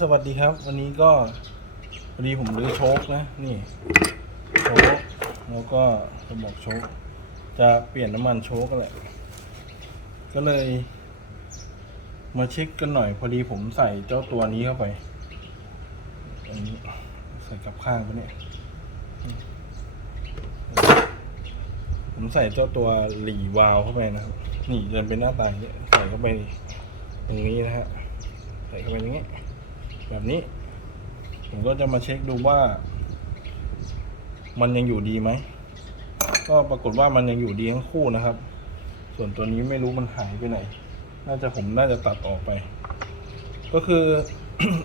สวัสดีครับ วันนี้ก็พอดีผมรื้อโชคนะ นี่โชคแล้วก็กระบอกโชคจะเปลี่ยนน้ำมันโชคกันแหละก็เลย มาเช็คกันหน่อย พอดีผมใส่เจ้าตัวนี้เข้าไปอันนี้ใส่กับข้างปเนี่ยผมใส่เจ้าตัวหลีวาล์วเข้าไปนะครับ นี่จะเป็นหน้าตาย่างนี้ใส่เข้าไปตรงนี้นะฮะใส่เข้าไปอย่างนี้ แบบนี้ ผมก็จะมาเช็คดูว่า มันยังอยู่ดีไหม ก็ปรากฏว่ามันยังอยู่ดีทั้งคู่นะครับ ส่วนตัวนี้ไม่รู้มันหายไปไหน น่าจะผมน่าจะตัดออกไป ก็คือ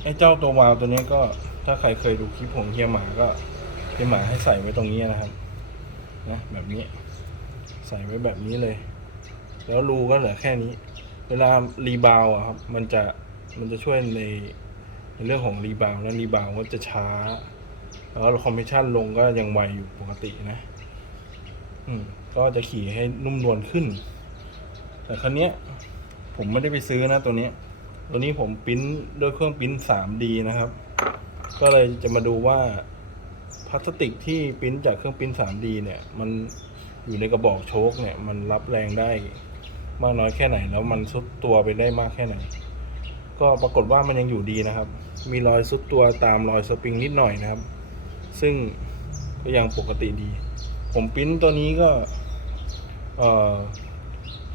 ไอ้เจ้าตัววาล์วตัวนี้ก็ถ้าใครเคยดูคลิปของเฮียหมาก็เฮียหมาให้ใส่ไว้ตรงนี้นะครับ นะแบบนี้ ใส่ไว้แบบนี้เลย แล้วรูก็เหลือแค่นี้ เวลารีบาวอะครับ มันจะมันจะช่วยใน ในเรื่องของรีบาวด์แล้วรีบาวก็จะช้า แล้วคอมเพรสชันลงก็ยังไวอยู่ปกตินะ อืม ก็จะขี่ให้นุ่มนวลขึ้น แต่ครั้นี้ผมไม่ได้ไปซื้อนะตัวนี้ ตัวนี้ผมปริ้นด้วยเครื่องปริ้น 3D นะครับ ก็เลยจะมาดูว่าพลาสติกที่ปริ้นจากเครื่องปริ้น 3D เนี่ย มันอยู่ในกระบอกโชคเนี่ย มันรับแรงได้มากน้อยแค่ไหน แล้วมันซุดตัวไปได้มากแค่ไหน ก็ปรากฏว่ามันยังอยู่ดีนะครับ มีรอยซุดตัวตามรอยสปริงนิดหน่อยนะครับ ซึ่งก็ยังปกติดี ผมปิ้นตัวนี้ก็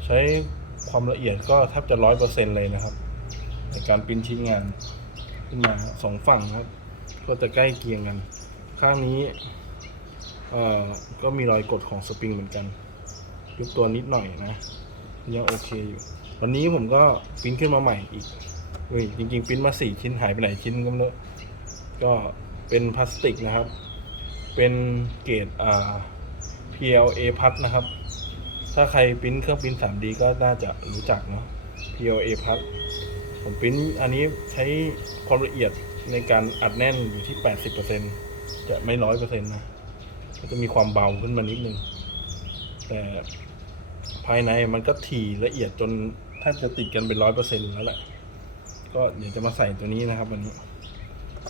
ใช้ความละเอียดก็แทบจะร้อยเปอร์เซ็นเลยนะครับ ในการปิ้นชิ้นงานขึ้นมาสองฝั่งครับ ก็จะใกล้เคียงกัน ข้างนี้ก็มีรอยกดของสปริงเหมือนกันยุบตัวนิดหน่อยนะยังโอเคอยู่ วันนี้ผมก็ปิ้นขึ้นมาใหม่อีก เฮ้ยจริงๆปิ้นมาสี่ชิ้นหายไปไหนชิ้นก็ไม่รู้ก็เป็นพลาสติกนะครับ เป็นเกรดอ่า PLA พัดนะครับ ถ้าใครปิ้นเครื่องปิ้น 3D ก็น่าจะรู้จักเนาะ PLA พัดผมปิ้นอันนี้ใช้ความละเอียดในการอัดแน่นอยู่ที่ 80%จะไม่ร้อยเปอร์เซ็นต์นะก็จะมีความเบาขึ้นมานิดนึง แต่ภายในมันก็ถี่ละเอียดจนแทบจะติดกันเป็นร้อยเปอร์เซ็นต์แล้วแหละ ก็เดี๋ยวจะมาใส่ตัวนี้นะครับวันนี้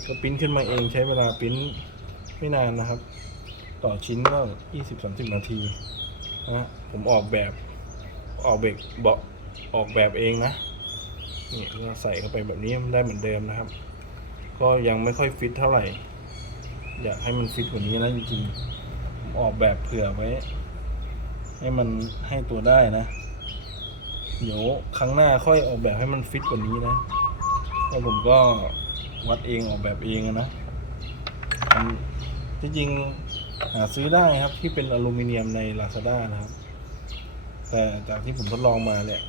ก็ปิ้นขึ้นมาเองใช้เวลาปิ้นไม่นานนะครับ ต่อชิ้นก็ยี่สิบสามสิบนาทีนะผมออกแบบออกแบบเบาะออกแบบเองนะนี่ก็ใส่เข้าไปแบบนี้มันได้เหมือนเดิมนะครับ ก็ยังไม่ค่อยฟิตเท่าไหร่ อยากให้มันฟิตกว่านี้นะจริงๆผมออกแบบเผื่อไว้ ให้มันให้ตัวได้นะเดี๋ยวครั้งหน้าค่อยออกแบบให้มันฟิตกว่านี้นะ เพราะผมก็วัดเองออกแบบเองนะที่จริงหาซื้อได้ครับที่เป็นอลูมิเนียมใน Lazada นะครับ แต่จากที่ผมทดลองมาเนี่ย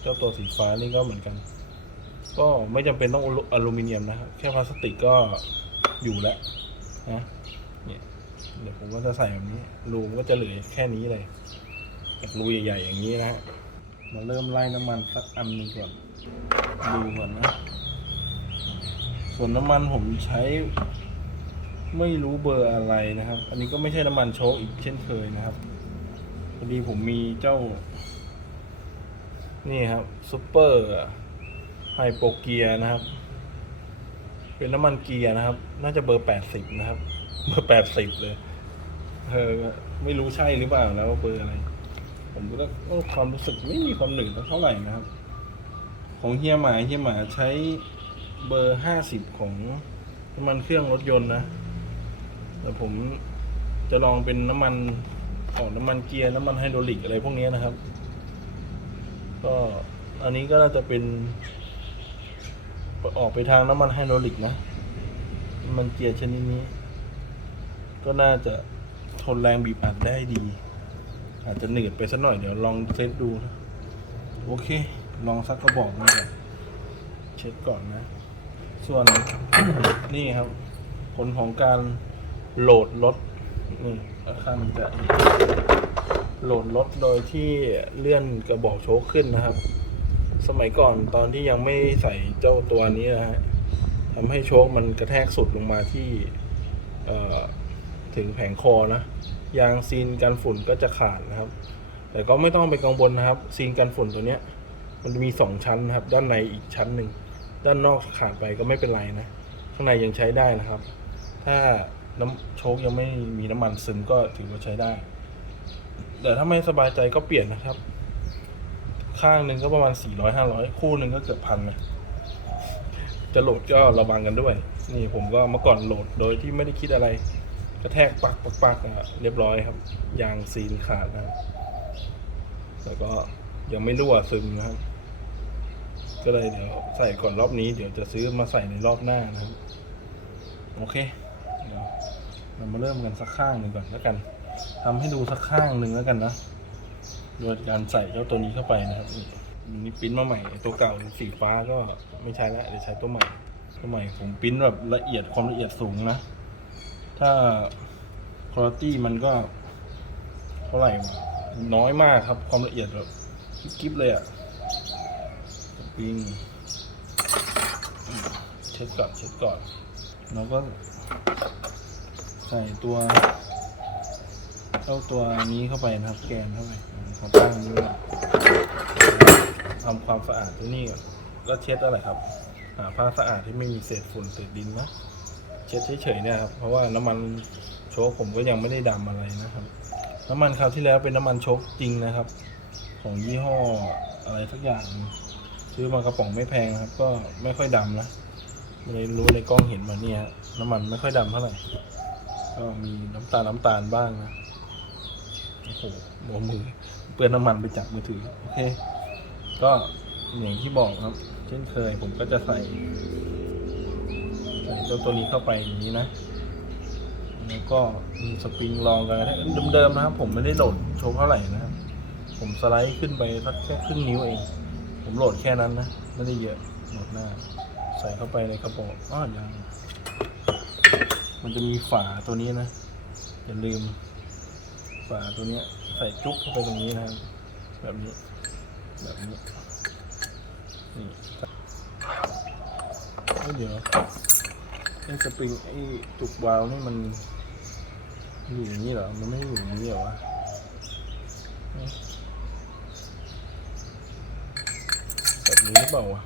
เจ้าตัวสีฟ้านี่ก็เหมือนกัน ก็ไม่จำเป็นต้องอลูมิเนียมนะครับ แค่พลาสติกก็อยู่แล้วนะเนี่ยเดี๋ยวผมก็จะใส่แบบนี้รูมก็จะเหลือแค่นี้เลยจากรูใหญ่ๆอย่างนี้นะฮะมาเริ่มไล่น้ำมันสักอันหนึงก่อนดูก่อนนะ ส่วนน้ำมันผมใช้ไม่รู้เบอร์อะไรนะครับ อันนี้ก็ไม่ใช่น้ำมันโชคอีกเช่นเคยนะครับพอดีผมมีเจ้า นี่ครับซูเปอร์ไฮโปเกียนะครับ เป็นน้ำมันเกียร์นะครับ น่าจะเบอร์แปดสิบนะครับ เบอร์แปดสิบเลยเออไม่รู้ใช่หรือเปล่าแล้วว่าเบอร์อะไร ผมก็ความรู้สึกไม่มีความหนึ่งเท่าไหร่นะครับ ของเฮียหมาเฮียหมาใช้ เบอร์ห้าสิบของน้ำมันเครื่องรถยนต์นะแต่ผมจะลองเป็นน้ำมันออกน้ำมันเกียร์น้ำมันไฮดรอลิกอะไรพวกนี้นะครับ ก็อันนี้ก็น่าจะเป็น ออกไปทางน้ำมันไฮดรอลิกนะน้ำมันเกียร์ชนิดนี้ ก็น่าจะทนแรงบีบอัดได้ดี อาจจะหนืดไปสักหน่อยเดี๋ยวลองเช็ดดูนะโอเค ลองสักกระบอกหนึงก่อนเช็ดก่อนนะ ส่วน นี่ครับ ผลของการโหลดรถนี่อาคามันจะโหลดรถโดยที่เลื่อนกระบอกโชคขึ้นนะครับ สมัยก่อนตอนที่ยังไม่ใส่เจ้าตัวนี้นะฮะทำให้โชคมันกระแทกสุดลงมาที่ถึงแผงคอนะ ยางซีนกันฝุ่นก็จะขาดนะครับ แต่ก็ไม่ต้องไปกังวลนะครับ ซีนกันฝุ่นตัวเนี้ย มันมีสองชั้นนะครับ ด้านในอีกชั้นหนึ่ง ด้านนอกขาดไปก็ไม่เป็นไรนะ ข้างในยังใช้ได้นะครับ ถ้าน้ำโชคยังไม่มีน้ำมันซึมก็ถือว่าใช้ได้ แต่ถ้าไม่สบายใจก็เปลี่ยนนะครับ ข้างหนึ่งก็ประมาณ 400 500 คู่หนึ่งก็เกือบพันนะจะโหลดก็ระวังกันด้วย นี่ผมก็เมื่อก่อนโหลดโดยที่ไม่ได้คิดอะไรกระแทกปักปักปักนะเรียบร้อยครับยางซีนขาดนะแล้วก็ยังไม่รั่วซึมนะครับ ก็เลยเดี๋ยวใส่ก่อนรอบนี้เดี๋ยวจะซื้อมาใส่ในรอบหน้านะครับโอเคเดี๋ยวเรามาเริ่มกันสักข้างหนึ่งก่อนแล้วกันทำให้ดูสักข้างหนึ่งแล้วกันนะโดยการใส่เจ้าตัวนี้เข้าไปนะครับนี่ปิ้นมาใหม่ตัวเก่าสีฟ้าก็ไม่ใช้แล้วเดี๋ยวใช้ตัวใหม่ตัวใหม่ผมปิ้นแบบละเอียดความละเอียดสูงนะ ถ้าคุณภาพมันก็เท่าไหร่น้อยมากครับความละเอียดแบบกิ๊บเลยอะ ปิ้งเช็ดก่อนเช็ดก่อนแล้วก็ ใส่ตัวเจ้าตัวนี้เข้าไปนะครับ แกนเข้าไปเขาตั้งนี้นะทำความสะอาดที่นี่ก่อนแล้วเช็ดอะไรครับ หาผ้าสะอาดที่ไม่มีเศษฝุ่นเศษดินนะเช็ดเฉยๆเนี่ยครับเพราะว่าน้ำมันโชคผมก็ยังไม่ได้ดำอะไรนะครับ น้ำมันคราวที่แล้วเป็นน้ำมันโชคจริงนะครับ ของยี่ห้ออะไรสักอย่าง ซื้อมากระป๋องไม่แพงครับ ก็ไม่ค่อยดำนะไม่รู้ในกล้องเห็นมาเนี่ยน้ำมันไม่ค่อยดำเท่าไหร่ก็มีน้ำตาลน้ำตาลบ้างนะโอ้โหหัวมือเปื้อนน้ำมันไปจากมือถือโอเค ก็อย่างที่บอกครับ เช่นเคยผมก็จะใส่ใส่เจ้าตัวนี้เข้าไปอย่างนี้นะแล้วก็มีสปริงรองกันเดิมๆนะครับ ผมไม่ได้โหลดโชว์เท่าไหร่นะครับ ผมสไลด์ขึ้นไปสักแค่ครึ่งนิ้วเอง ผมโหลดแค่นั้นนะ ไม่ได้เยอะโหลดหน้า ใส่เข้าไปในกระบอกอ้อยัง มันจะมีฝาตัวนี้นะ อย่าลืม ฝาตัวเนี้ยใส่จุ๊บเข้าไปตรงนี้นะครับ แบบนี้ แบบนี้ นี่เอ้ยเดี๋ยวไอ้สปริงไอ้จุกวาล์วนี่มันอยู่อย่างนี้เหรอ มันไม่อยู่อย่างนี้เหรอวะเอ๊ะแบบ นี้หรือเปล่าวะ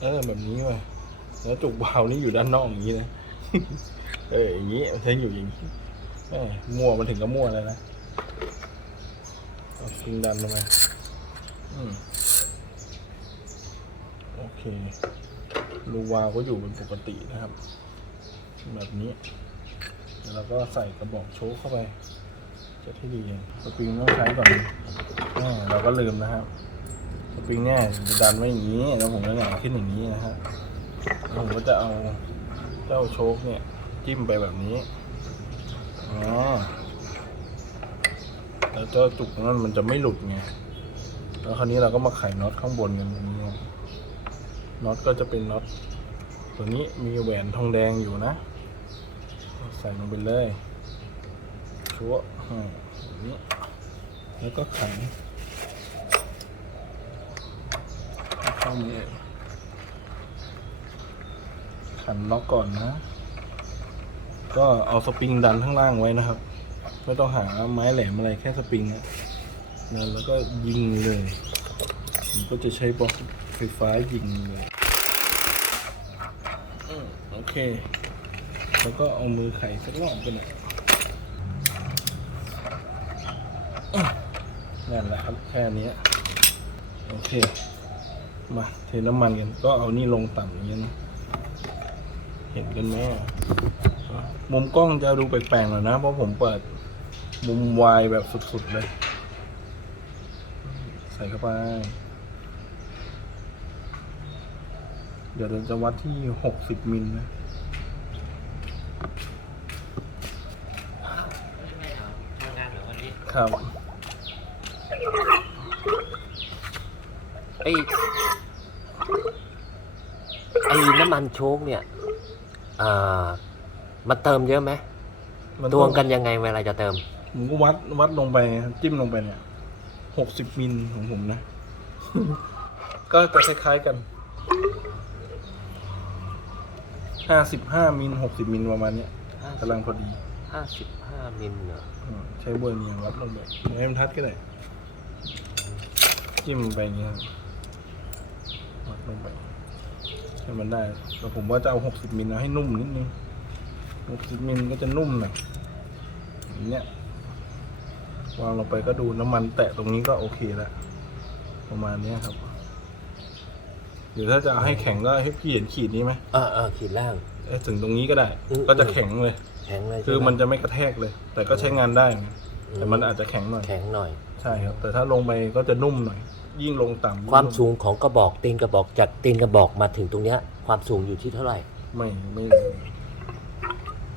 เออแบบนี้ว่ะแล้วจุกวาล์วนี่อยู่ด้านนอกอย่างนี้นะเอออย่างนี้มันใช้อยู่อย่างนี้เออมั่วมันถึงก็มั่วเลยนะเอาซิงดันลงมาอืมโอเครูวาล์วก็อยู่เป็นปกตินะครับ แบบนี้แล้วเราก็ใส่กระบอกโชคเข้าไป จะที่ดีสปริงต้องใช้ก่อนอ่าเราก็ลืมนะครับส ปริงเนี่ยจะดันไว้อย่างนี้ แล้วผมก็หงายขึ้นอย่างนี้นะฮะแล้วผมก็จะเอาเจ้าโชคเนี่ยจิ้มไปแบบนี้อ๋อแล้วเจ้าจุกนั้นมันจะไม่หลุดไงแล้วคราวนี้เราก็มาไขน็อตข้างบนกันอย่างนี้น็อตก็จะเป็นน็อตตัวนี้มีแหวนทองแดงอยู่นะ ใส่ลงไปเลยชัวอ่าแบบนี้แล้วก็ไข เข้ามือขันล็อกก่อนนะ ก็เอาสปริงดันข้างล่างไว้นะครับ ไม่ต้องหาไม้แหลมอะไรแค่สปริงนะแล้วก็ยิงเลยผมก็จะใช้บล็อกไฟฟ้ายิงเลยอโอเค แล้วก็เอามือไขสักรอบกันหน่อยนั่นแหละครับแค่นี้โอเค มาเทน้ำมันกัน ก็เอานี่ลงต่ำอย่างนี้ยนะเห็นกันไหมมุมกล้องจะดูแปลกๆหน่อยนะ เพราะผมเปิดมุมวายแบบสุดๆเลย ใส่เข้าไป เดี๋ยวเราจะวัดที่หกสิบมิลนะครับไอ้ ไอ้น้ำมันโชคเนี่ยอ่ามันเติมเยอะไหมมันตวงกันยังไงเวลาจะเติม ผมก็วัดวัดลงไปครับจิ้มลงไปเนี่ยหกสิบมิลของผมนะ ก็จะคล้ายๆกันห้าสิบห้ามิลหกสิบมิลประมาณเนี้ยกำลังพอดีห้าสิบห้ามิลเหรออืมใช้เบอร์เนียวัดลงไปในเอ็มทัดก็ได้จิ้มลงไปอย่างเงี้ยครับวัดลงไป ให้มันได้แต่ผมว่าจะเอาหกสิบมิลนะให้นุ่มนิดนึงหกสิบมิลก็จะนุ่มหน่อยอย่างเงี้ยวางลงไปก็ดูน้ำมันแตะตรงนี้ก็โอเคแล้วประมาณเนี้ยครับเดี๋ยวถ้าจะเอาให้แข็งก็ให้พี่เห็นขีดนี้ไหมเออเออขีดล่างเอ้ยถึงตรงนี้ก็ได้อืมก็จะแข็งเลย แข็งเลยคือใช่ไหมันจะไม่กระแทกเลย แต่ก็ใช้งานได้นะแต่มันอาจจะแข็งหน่อยแข็งหน่อย ใช่ครับ แต่ถ้าลงไปก็จะนุ่มหน่อย ยิ่งลงต่ำยิ่ความนุ่สูงของกระบอกตีนกระบอกจากตีนกระบอกมาถึงตรงเนี้ย ความสูงอยู่ที่เท่าไหร่ ไม่ไม่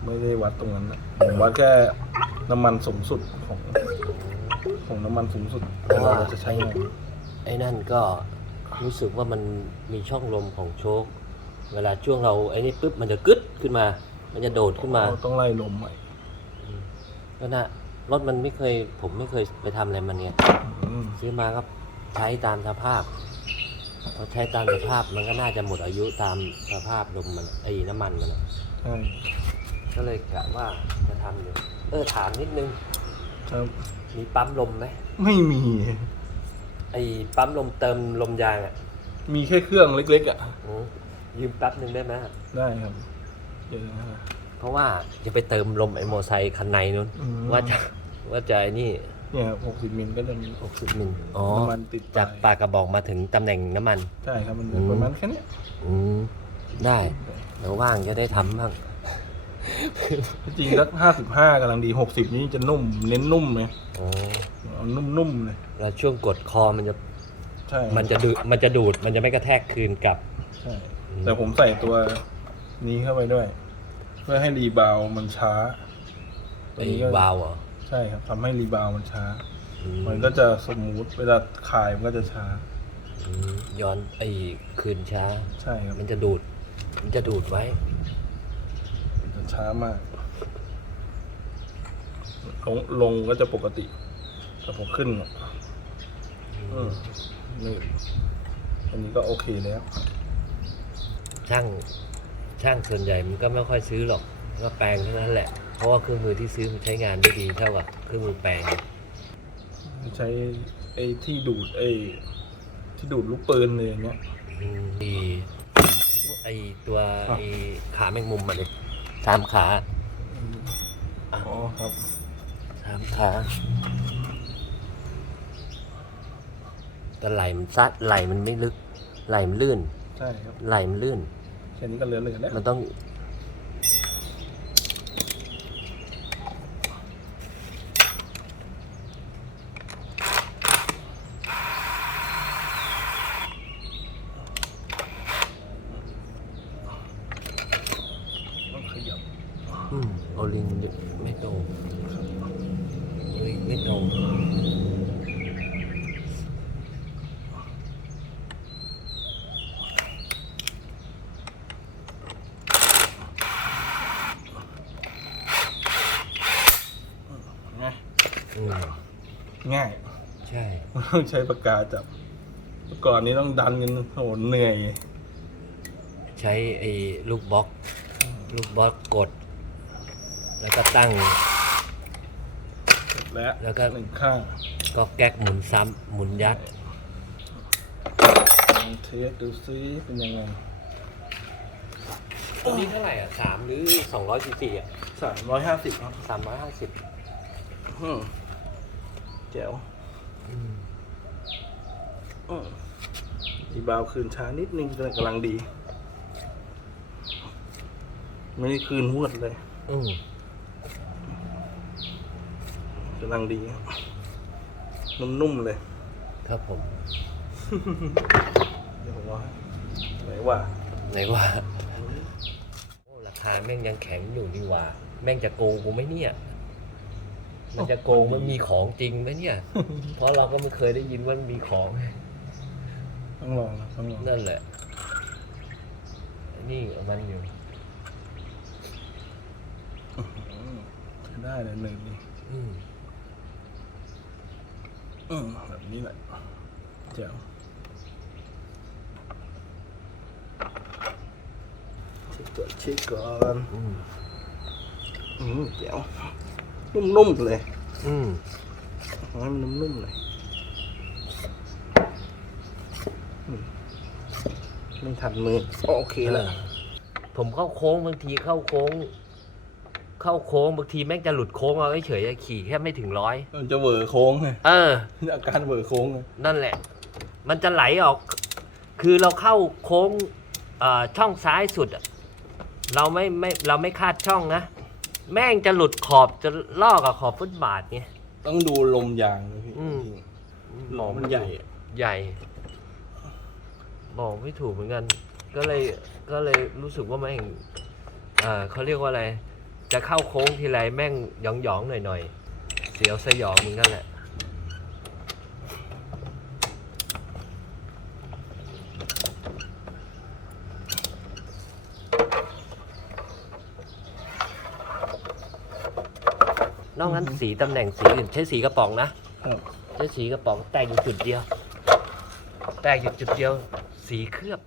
ไม่ได้วัดตรงนั้นนะผมวัดแค่น้ำมันสูงสุดของ ของน้ำมันสูงสุดเพราะว่า เราจะใช้งานไอ้นั่นก็รู้สึกว่ามันมีช่องลมของโชค เวลาช่วงเราไอ้นี่ปุ๊บมันจะกึดขึ้นมา มันจะโดดขึ้นมาเราต้องไล่ลมใหม่ก็น่ะรถมันไม่เคย ผมไม่เคยไปทำอะไรมันเนี่ยอืมซื้อมาก็ ใช้ตามสภาพพอใช้ตามสภาพมันก็น่าจะหมดอายุตามสภาพลมมันไอ้น้ำมันมันอะใช่ก็เลยกะว่าจะทำอยู่ เออถามนิดนึง ครับมีปั๊มลมไหมไม่มี ไอ้ปั๊มลมเติมลมยางอะมีแค่เครื่องเล็ก ๆ อะ อืมยืมแป๊บนึงได้ไหมได้ครับเดี๋ยวนะเพราะว่าจะไปเติมลมไอ้มอไซค์คันในนู้น อืมว่าจะว่าจะไอ้นี่ เนี่ยหกสิบมิลก็จะมี60มิลอ๋อ น้ำมันติดจากปากกระบอกมาถึงตำแหน่งน้ำมัน ใช่ครับมันอืม ประมาณแค่เนี้ยอืมได้เดี๋ยวว่างจะได้ทำบ้าง จริงๆสักห้าสิบห้ากำลังดีหกสิบนี้จะนุ่มเน้นนุ่มเลยอ๋อ เอานุ่มๆเลยแล้วช่วงกดคอมันจะ ใช่มันจะดูมันจะดูด มันจะไม่กระแทกคืนกลับ ใช่แต่ผมใส่ตัวนี้เข้าไปด้วย เพื่อให้รีบาวด์มันช้า ตัวไอ้นี้ก็วาล์วเหรอ ใช่ครับทำให้รีบาวด์มันช้า อืมมันก็จะสมูทเวลาคายมันก็จะช้า อืมย้อนไอ้คืนช้า ใช่ครับมันจะดูด มันจะดูดไว้ มันจะช้ามากลงลงก็จะปกติแต่พอขึ้นเนี่ยอืมนี่อันนี้ก็โอเคแล้ว ช่าง ช่างส่วนใหญ่มันก็ไม่ค่อยซื้อหรอก ก็แปลงเท่านั้นแหละเพ ราะว่าเครื่องมือที่ซื้อมันใช้งานได้ดีเท่ากับเครื่องมือแปลงใช้ไอ้ที่ดูดไอ้ที่ดูดลูกปืนเลยอย่างเงี้ย อืมดีไอตัวอะไอขาแมงมุมมาเลยสามขาอ๋อครับ สามขาแต่ไหลมันซัดไหลมันไม่ลึก ไหลมันลื่น ใช่ครับไหลมันลื่น แค่นี้ก็เหลือเหลือแล้ว มันต้อง ต้องขยับ อืมโอลิง ไม่ตรงโอลิงไม่ตรงไงอืมง่าย ใช่ ต้องใช้ปากกาจับเมื่อก่อนนี้ต้องดันกันโหเหนื่อย ใช้ไอ้ลูกบล็อก ลูกบล็อกกด แล้วก็ตั้ง และแล้วก็ หนึ่งข้างก็แก๊กหมุนซ้ำหมุนยัด ลองเทสดูซิเป็นยังไงตัวนี้เท่าไหร่อะสามหรือสองร้อยซีซีอะสามร้อยห้าสิบครับสามร้อยห้าสิบอืมแจ๋วอืมดีบาวคืนช้านิดนึงแต่กำลังดี ไม่ได้คืนหวดเลย อืม กำลังดีนุ่มๆเลย ครับผม เดี๋ยวผมว่าไหนว่าไหนว่าโอ้ราคาแม่งยังแข็งอยู่นี่หว่า แม่งจะโกงกูไหมเนี่ย มันจะโกงมันมีของจริงไหมเนี่ย เพราะเราก็ไม่เคยได้ยินว่ามันมีของ ต้องลองนะต้องลองนั่นแหละ นี่เอามันอยู่อืมใช้ได้เลยหนึ่งดีอืม อืมแบบนี้แหละเจ๋วเช็คก่อนเช็คก่อนอืมอืมเจ๋วนุ่มๆเลย อืมให้มันนุ่มๆเลยมไม่ทันมือโอเคแล้วผมเข้าโค้งบางทีเข้าโค้ง เข้าโค้งบางทีแม่งจะหลุดโค้งเอาเฉยๆอะขี่แค่ไม่ถึงร้อยมันจะเหวอโค้งไงเออ อาการเหวอโค้งไงนั่นแหละ มันจะไหลออก คือเราเข้าโค้งเอ่อช่องซ้ายสุดอะเราไม่ไม่เราไม่คาดช่องนะ แม่งจะหลุดขอบจะลอกกับขอบฟุตบาทไง ต้องดูลมยางเลยพี่อืม หลอมันใหญ่อะใหญ่ บอกไม่ถูกเหมือนกัน ก็เลยก็เลยรู้สึกว่าแม่งเอ่อเขาเรียกว่าอะไร จะเข้าโค้งทีไรแม่งหยองๆหน่อยๆ เสียวสยองเหมือนกันแหละนอกนั้นสีตำแหน่งสีอื่นใช้สีกระป๋องนะ ครับ ใช้สีกระป๋องแตกอยู่จุดเดียว แตกอยู่จุดเดียว สีเคลือบ